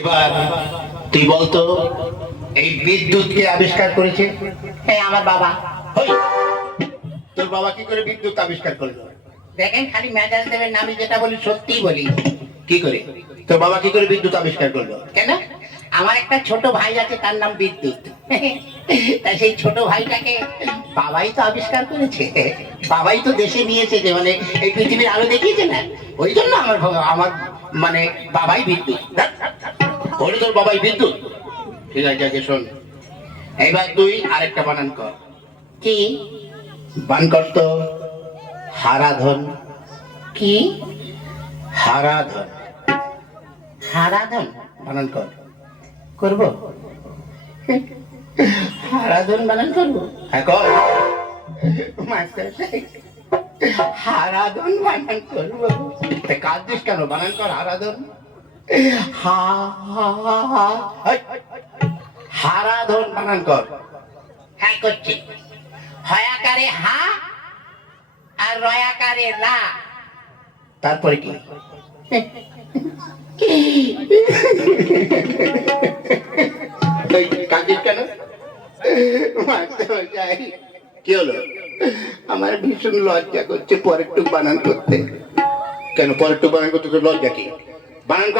এবার তুই বলতো এই বিদ্যুৎকে আবিষ্কার করেছে? হ্যাঁ আমার বাবা। তোর বাবা কি করে বিদ্যুৎ আবিষ্কার করল দেখেন খালি মেজাজ দেবেন না, আমি যেটা বলি সত্যিই বলি। কি করে? তোর বাবা কি করে বিদ্যুৎ আবিষ্কার করল? কেন? আমার একটা ছোট ভাই আছে তার নাম বিদ্যুৎ। তা সেই ছোট ভাইটাকে বাবাই তো আবিষ্কার করেছে। বাবাই তো দেশে নিয়ে এসেছে মানে এই পৃথিবীর আলো দেখিয়েছে না? ওই জন্য আমার আমার মানে বাবাই বিদ্যুৎ। ওরে তোর বাবাই বিদ্যুৎ। ঠিক আছে আগে শোন। এবার তুই আরেকটা বানান কর। কি? বান কর তো। হারাধন কি? হারাধন হারাধন বানান কর। করব? হারাধন বানান করব? হ্যাঁ কর। মাস্টার হারাধন বানান করব। কাজ দিস কেন? বানান কর হারাধন বানান কর। হ্যাঁ করছি। হয়াকারে হা আর রয়াকারে রা তারপরে কি? এই, কেন? মাস্টারমশাই, কি হলো? আমার ভীষণ লজ্জা করছে পরের টুক বানান করতে। কেন পরের টুক বানান করতে তোর লজ্জা কি? বানান কর।